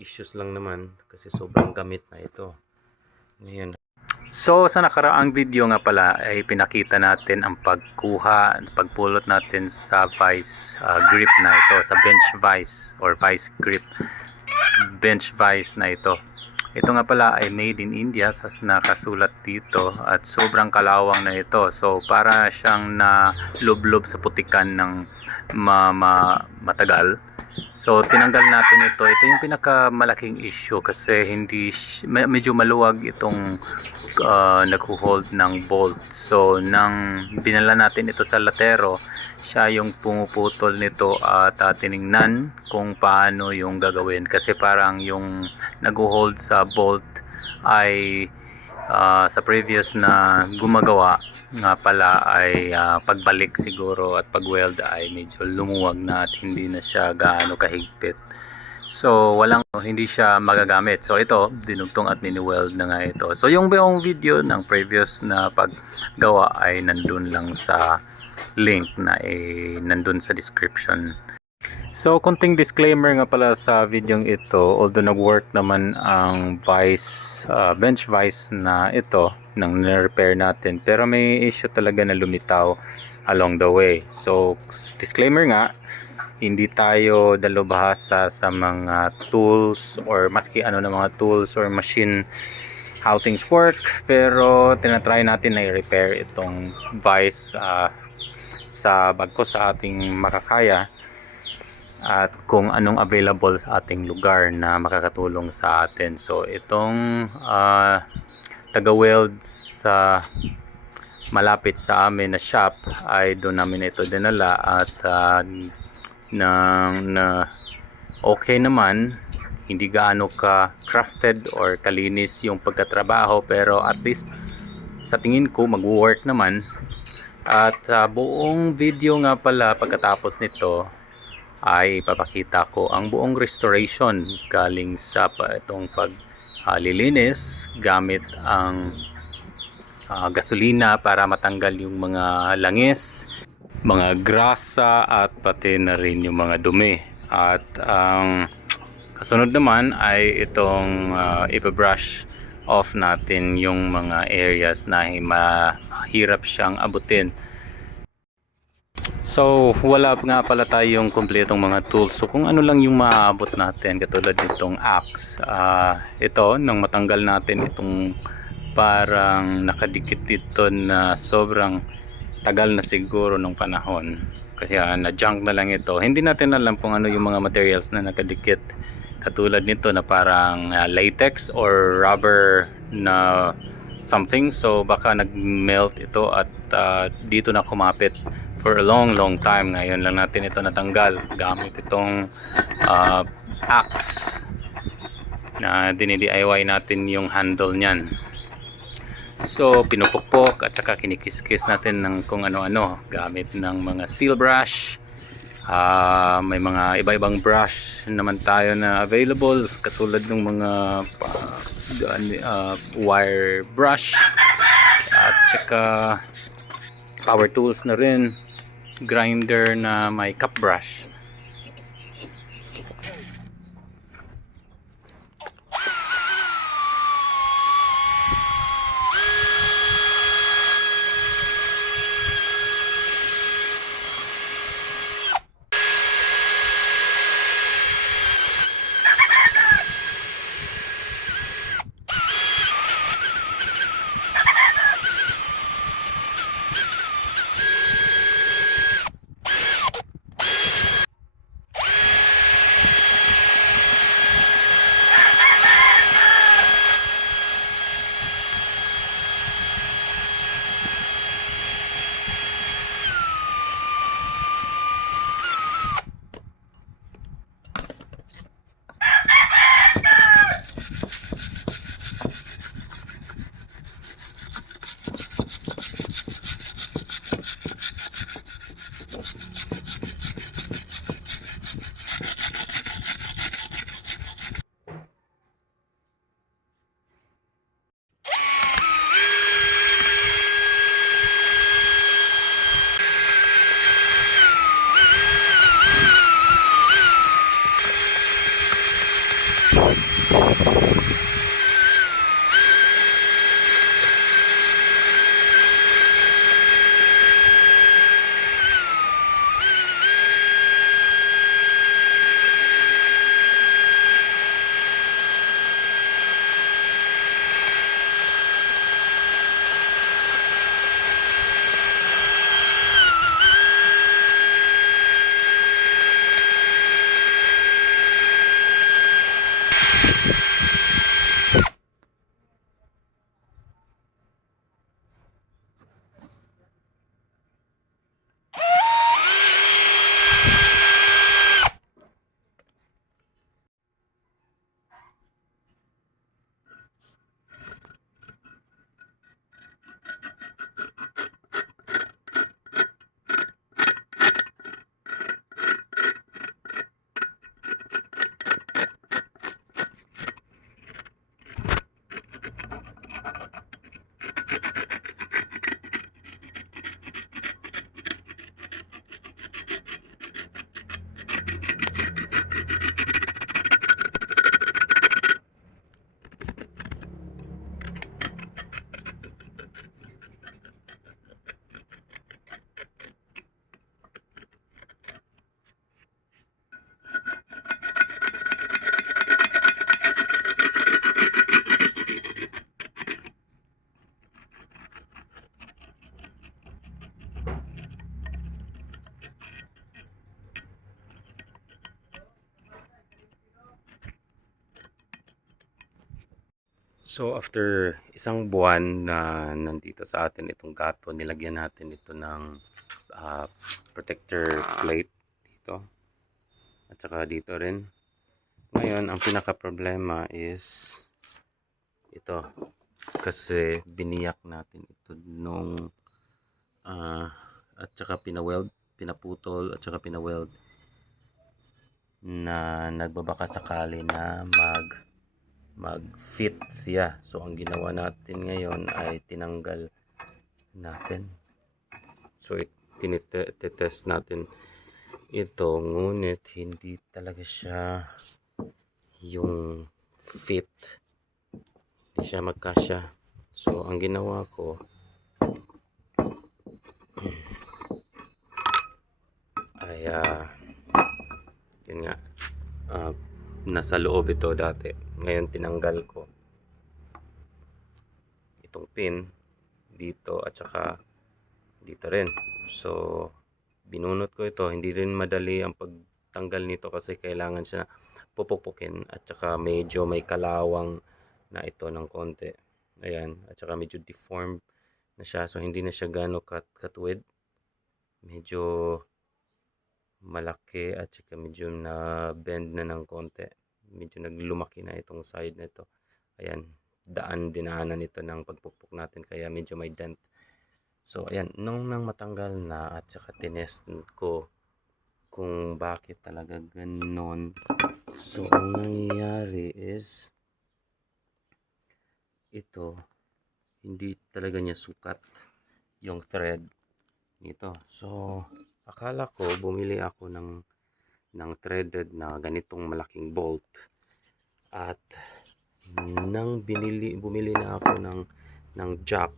issues lang naman kasi sobrang gamit na ito. Ngayon. So sa nakaraang video nga pala ay pinakita natin ang pagpulot natin sa vice grip na ito, sa bench vice or vice grip bench vice na ito. Ito nga pala ay made in India sa nakasulat dito at sobrang kalawang na ito. So para siyang na lublob sa putikan ng matagal. So tinanggal natin ito. Ito yung pinakamalaking issue kasi medyo maluwag itong nagho-hold ng bolt. So nang dinala natin ito sa latero, siya yung pumuputol nito at tiningnan kung paano yung gagawin kasi parang yung nagho-hold sa bolt ay sa previous na gumagawa nga pala ay pagbalik siguro at pag-weld ay medyo lumuwag na at hindi na siya gaano kahigpit. So hindi siya magagamit. So ito dinugtong at mini-weld na nga ito. So yung buong video ng previous na paggawa ay nandun lang sa link na nandun sa description. So konting disclaimer nga pala sa video ito, although nag-work naman ang bench vice na ito nang na-repair natin, pero may issue talaga na lumitaw along the way. So disclaimer nga, hindi tayo dalubhasa sa mga tools or maski ano na mga tools or machine how things work, pero tinatry natin na i-repair itong vice sa bagko sa ating makakaya at kung anong available sa ating lugar na makakatulong sa atin. So itong taga-weld sa malapit sa amin na shop ay doon namin ito dinala at okay naman, hindi gaano ka crafted or kalinis yung pagkatrabaho, pero at least sa tingin ko mag-work naman. At buong video nga pala pagkatapos nito ay ipapakita ko ang buong restoration galing sa itong paglilinis gamit ang gasolina para matanggal yung mga langis, mga grasa at pati na rin yung mga dumi. At ang kasunod naman ay itong ipa-brush off natin yung mga areas na mahirap siyang abutin. So wala nga pala tayong kumpletong mga tools. So kung ano lang yung maabot natin, katulad nitong axe. Ito, nang matanggal natin itong parang nakadikit dito na sobrang tagal na siguro nung panahon kasi na junk na lang ito, hindi natin alam kung ano yung mga materials na nakadikit, katulad nito na parang latex or rubber na something. So baka nag-melt ito at dito na kumapit for a long time. Ngayon lang natin ito natanggal gamit itong axe na dini-DIY natin yung handle nyan. So pinupukpok at saka kinikiskis natin ng kung ano-ano gamit ng mga steel brush. May mga iba-ibang brush naman tayo na available, katulad ng mga wire brush at saka power tools na rin, grinder na may cup brush. So after isang buwan na nandito sa atin itong gato, nilagyan natin ito ng protector plate dito at saka dito rin. Ngayon ang pinaka problema is ito, kasi biniyak natin ito nung at saka pinaputol at saka pinaweld na nagbabaka sakali na mag-fit siya. So ang ginawa natin ngayon ay tinanggal natin. So tinitest natin ito, ngunit hindi talaga siya yung fit, hindi siya magkasya. So ang ginawa ko ay yun nga, nasa loob ito dati. Ngayon tinanggal ko itong pin dito at saka dito rin. So binunot ko ito. Hindi rin madali ang pagtanggal nito kasi kailangan siya pupupukin at saka medyo may kalawang na ito ng konti. Ayan, at saka medyo deformed na siya. So hindi na siya gano'ng katuwid. Medyo malaki at saka medyo na bend na ng konti. Medyo naglumaki na itong side na ito. Ayan, dinaanan nito ng pagpupuk natin kaya medyo may dent. So ayan, nung nang matanggal na at saka tinest ko kung bakit talaga ganon. So ang nangyayari is ito, hindi talaga niya sukat yung thread nito. So akala ko bumili ako ng threaded na ganitong malaking bolt, at nang bumili na ako ng jack,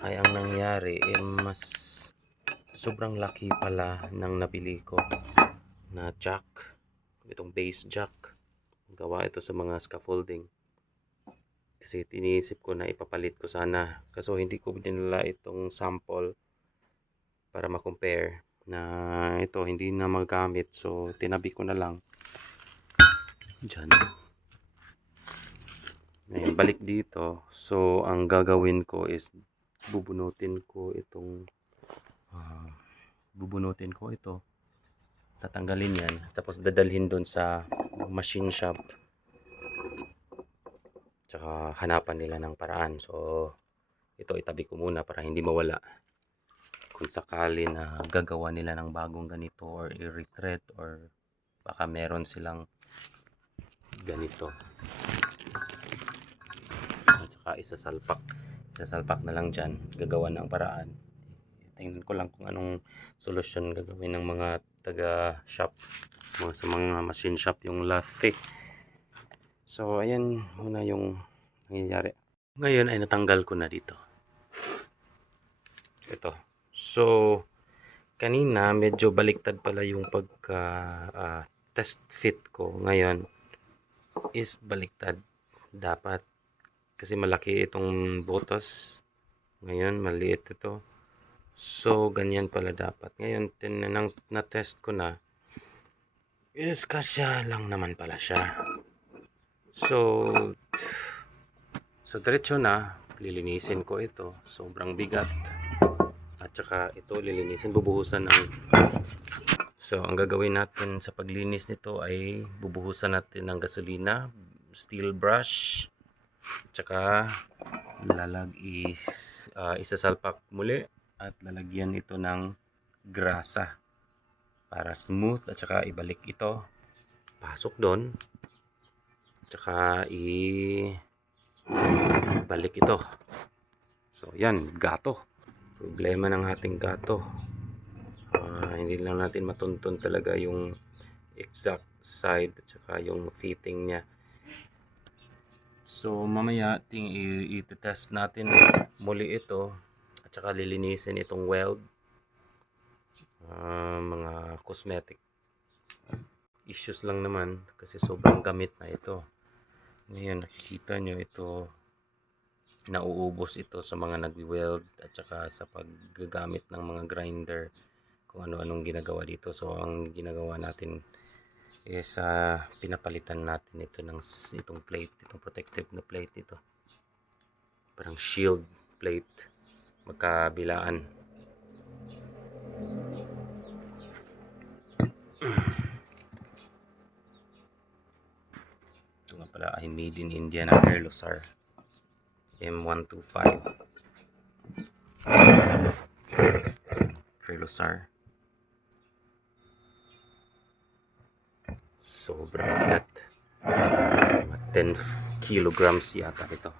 ay ang nangyari mas sobrang laki pala ng nabili ko na jack. Itong base jack, gawa ito sa mga scaffolding, kasi tiniisip ko na ipapalit ko sana, kaso hindi ko dinala itong sample para ma-compare na ito hindi na magamit. So tinabi ko na lang dyan. Ngayon balik dito. So ang gagawin ko is bubunutin ko ito, tatanggalin yan, tapos dadalhin doon sa machine shop, tsaka hanapan nila ng paraan. So ito itabi ko muna para hindi mawala kung sakali na gagawa nila ng bagong ganito or i-retread, or baka meron silang ganito at saka isasalpak na lang dyan, gagawa ng paraan. Tingnan ko lang kung anong solusyon gagawin ng mga taga shop, sa mga machine shop, yung lathe. So, ayan muna yung nangyayari. Ngayon ay natanggal ko na dito. Ito. So, kanina medyo baliktad pala yung pagka test fit ko. Ngayon is baliktad. Dapat kasi malaki itong butas. Ngayon maliit ito. So, ganyan pala dapat. Ngayon, na-test ko na is kasya lang naman pala siya. So, diretso na. Lilinisin ko ito. Sobrang bigat. At saka ito lilinisin. Bubuhusan ng... So, ang gagawin natin sa paglinis nito ay bubuhusan natin ng gasolina, steel brush, at saka isasalpak muli at lalagyan ito ng grasa para smooth at saka ibalik ito pasok doon at saka ibalik ito. So yan, gato, problema ng ating gato. Hindi lang natin matuntun talaga yung exact side at saka yung fitting niya. So mamaya i-test natin muli ito at saka lilinisin itong weld. Mga cosmetic issues lang naman kasi sobrang gamit na ito. Ngayon nakikita nyo ito, nauubos ito sa mga nagwi-weld at saka sa paggagamit ng mga grinder, kung ano-anong ginagawa dito. So ang ginagawa natin is pinapalitan natin ito ng itong plate, itong protective na plate ito, parang shield plate, magkabilaan. Ito nga pala ay made in India na Kirloskar M125 Kirloskar. Sobrang bigat, 10 kilograms yata ito.